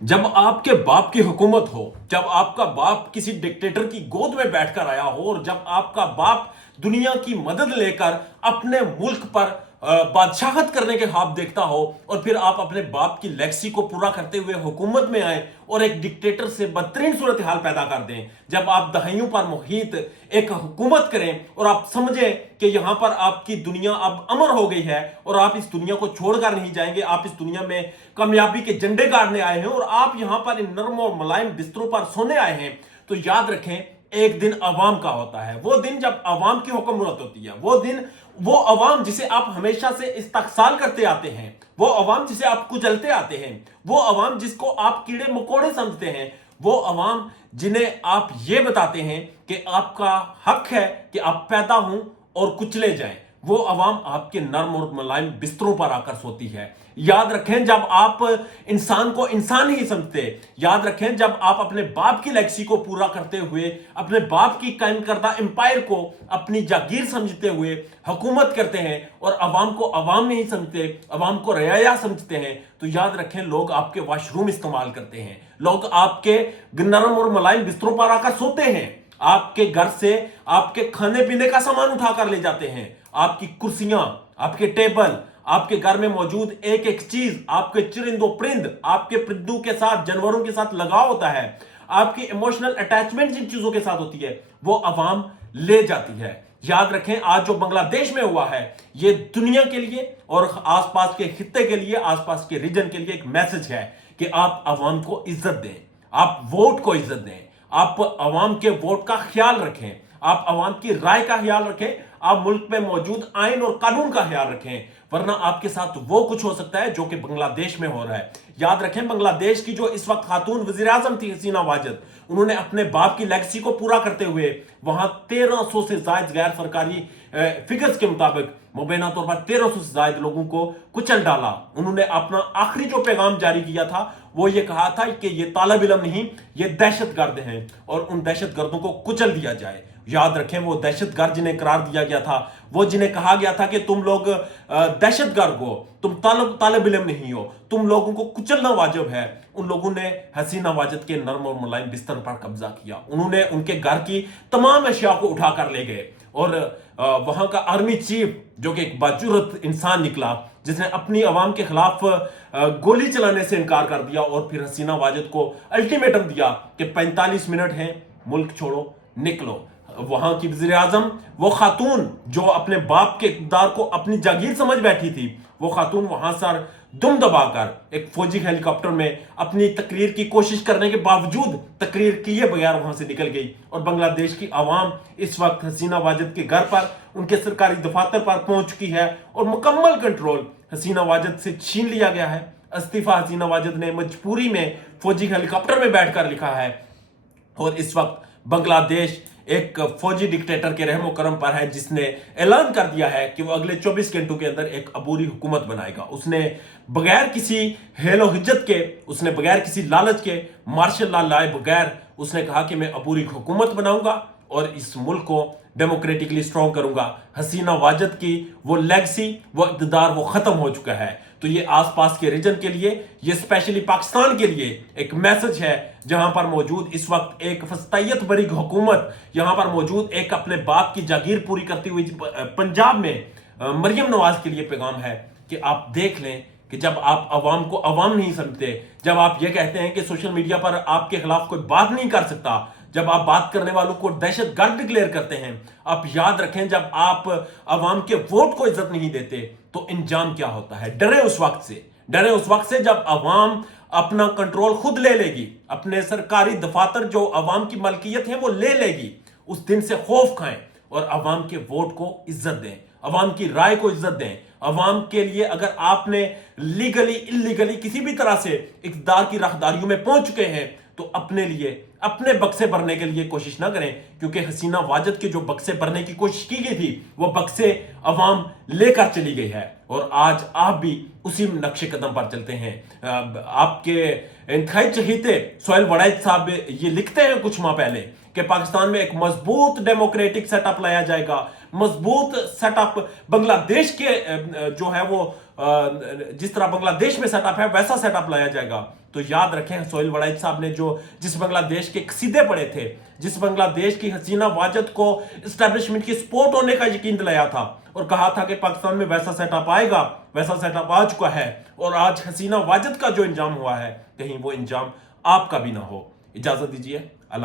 जब आपके बाप की हुकूमत हो, जब आपका बाप किसी डिक्टेटर की गोद में बैठकर आया हो और जब आपका बाप दुनिया की मदद लेकर अपने मुल्क पर बादशाहत करने के ख्वाब देखता हो और फिर आप अपने बाप की लेगेसी को पूरा करते हुए हुकूमत में आए और एक डिक्टेटर से बदतरीन सूरत हाल पैदा कर दें, जब आप दहाइयों पर मुहित एक हुकूमत करें और आप समझें कि यहां पर आपकी दुनिया अब अमर हो गई है और आप इस दुनिया को छोड़कर नहीं जाएंगे, आप इस दुनिया में कामयाबी के झंडे गाड़ने आए हैं और आप यहां पर इन नर्म और मुलायम बिस्तरों पर सोने आए हैं, तो याद रखें एक दिन अवाम का होता है। वो दिन जब अवाम की हुकूमत होती है, वो दिन वो अवाम जिसे आप हमेशा से इस्तहसाल करते आते हैं, वो अवाम जिसे आप कुचलते आते हैं, वो अवाम जिसको आप कीड़े मकोड़े समझते हैं, वो अवाम जिन्हें आप ये बताते हैं कि आपका हक है कि आप पैदा हों और कुचले जाएं, वो अवाम आपके नर्म और मुलायम बिस्तरों पर आकर सोती है। याद रखें जब आप इंसान को इंसान ही समझते, याद रखें जब आप अपने बाप की लेगेसी को पूरा करते हुए अपने बाप की कायम करदा एम्पायर को अपनी जागीर समझते हुए हुकूमत करते हैं और अवाम को अवाम नहीं समझते, अवाम को रयाया समझते हैं, तो याद रखें लोग आपके वॉशरूम इस्तेमाल करते हैं, लोग आपके नरम और मुलायम बिस्तरों पर आकर सोते हैं, आपके घर से आपके खाने पीने का सामान उठाकर ले जाते हैं, आपकी कुर्सियां, आपके टेबल, आपके घर में मौजूद एक एक चीज, आपके चरिंदो परिंद, आपके परिंदों के साथ जानवरों के साथ लगाव होता है, आपकी इमोशनल अटैचमेंट जिन चीजों के साथ होती है वो अवाम ले जाती है। याद रखें आज जो बांग्लादेश में हुआ है ये दुनिया के लिए और आसपास के खित्ते के लिए, आसपास के रीजन के लिए एक मैसेज है कि आप अवाम को इज्जत दें, आप वोट को इज्जत दें, आप अवाम के वोट का ख्याल रखें, आप अवाम की राय का ख्याल रखें, आप मुल्क में मौजूद आइन और कानून का ख्याल रखें, वरना आपके साथ वो कुछ हो सकता है जो कि बांग्लादेश में हो रहा है। याद रखें बांग्लादेश की जो इस वक्त खातून वजीर आजम थी हसीना वाजिद, उन्होंने अपने बाप की लेगेसी को पूरा करते हुए वहां 1300 से ज्यादा गैर सरकारी फिगर्स के मुताबिक मुबैना तौर पर 1300 से ज्यादा लोगों को कुचल डाला। उन्होंने अपना आखिरी जो पैगाम जारी किया था वो ये कहा था कि ये तालिब इल्म नहीं, ये दहशतगर्द हैं और उन दहशतगर्दों को कुचल दिया जाए। याद रखें वो दहशतगर्द जिन्हें करार दिया गया था, वो जिन्हें कहा गया था कि तुम लोग दहशतगर्द हो, तुम तालिब इल्म नहीं हो, तुम लोगों को कुचलना वाजिब है, उन लोगों ने हसीना वाजिद के नर्म और मुलायम बिस्तर पर कब्जा किया। उन्होंने उनके घर की तमाम अशिया को उठाकर ले गए और वहां का आर्मी चीफ जो कि एक बाजुरत इंसान निकला, जिसने अपनी आवाम के खिलाफ गोली चलाने से इनकार कर दिया और फिर हसीना वाजिद को अल्टीमेटम दिया कि 45 मिनट हैं, मुल्क छोड़ो, निकलो। वहां की वजीर आजम, वो खातून जो अपने बाप के इक़्तिदार को अपनी जागीर समझ बैठी थी, वो खातून वहां सर दुम दबाकर एक फौजी हेलीकॉप्टर में अपनी तकरीर की कोशिश करने के बावजूद तकरीर किए बगैर वहां से निकल गई और बांग्लादेश की आवाम इस वक्त हसीना वाजिद के घर पर, उनके सरकारी दफातर पर पहुंच चुकी है और मुकम्मल कंट्रोल हसीना वाजिद से छीन लिया गया है। इस्तीफा हसीना वाजिद ने मजबूरी में फौजी हेलीकॉप्टर में बैठकर लिखा है और इस वक्त बांग्लादेश एक फौजी डिक्टेटर के रहमो करम पर है, जिसने ऐलान कर दिया है कि वो अगले 24 घंटों के अंदर एक अबूरी हुकूमत बनाएगा। उसने बगैर किसी हेलो हिज्जत के, उसने बगैर किसी लालच के, मार्शल लॉ लाए बगैर उसने कहा कि मैं अबूरी हुकूमत बनाऊंगा और इस मुल्क को डेमोक्रेटिकली स्ट्रॉन्ग करूंगा। हसीना वाजिद की वो लेगेसी, वो इक़्तिदार वो खत्म हो चुका है। तो ये आसपास के रीजन के लिए, ये स्पेशली पाकिस्तान के लिए एक मैसेज है, जहां पर मौजूद इस वक्त एक फस्तैयत बरी हुकूमत, यहां पर मौजूद एक अपने बाप की जागीर पूरी करती हुई पंजाब में मरियम नवाज के लिए पैगाम है कि आप देख लें कि जब आप अवाम को अवाम नहीं समझते, जब आप ये कहते हैं कि सोशल मीडिया पर आपके खिलाफ कोई बात नहीं कर सकता, जब आप बात करने वालों को दहशतगर्द डिक्लेयर करते हैं, आप याद रखें जब आप अवाम के वोट को इज्जत नहीं देते तो इंजाम क्या होता है। डरे उस वक्त से, डरे उस वक्त से जब अवाम अपना कंट्रोल खुद ले लेगी, अपने सरकारी दफातर जो अवाम की मलकियत है वो ले लेगी, उस दिन से खौफ खाएं और अवाम के वोट को इज्जत दें, अवाम की राय को इज्जत दें। अवाम के लिए अगर आपने लीगली इलीगली किसी भी तरह से इक़्तिदार की राहदारियों में पहुंच चुके हैं तो अपने लिए, अपने बक्से भरने के लिए कोशिश ना करें, क्योंकि हसीना वाजिद के जो बक्से भरने की कोशिश की गई थी वो बक्से अवाम लेकर चली गई है और आज आप भी उसी नक्शे कदम पर चलते हैं। आपके इंतहाई चहीते सोहेल वड़ैच साहब ये लिखते हैं कुछ माह पहले कि पाकिस्तान में एक मजबूत डेमोक्रेटिक सेटअप लाया जाएगा, मजबूत सेटअप बांग्लादेश के जो है वो جس طرح بنگلہ دیش میں سیٹ اپ ہے ویسا سیٹ اپ لایا جائے گا. تو یاد رکھیں سہیل وڑائچ صاحب نے جس بنگلہ دیش کے قصیدے پڑھے تھے, جس بنگلہ دیش کی حسینہ واجد کو اسٹیبلشمنٹ کی سپورٹ ہونے کا یقین دلایا تھا اور کہا تھا کہ پاکستان میں ویسا سیٹ اپ آئے گا, ویسا سیٹ اپ آ چکا ہے. اور آج حسینہ واجد کا جو انجام ہوا ہے کہیں وہ انجام آپ کا بھی نہ ہو. اجازت دیجیے. اللہ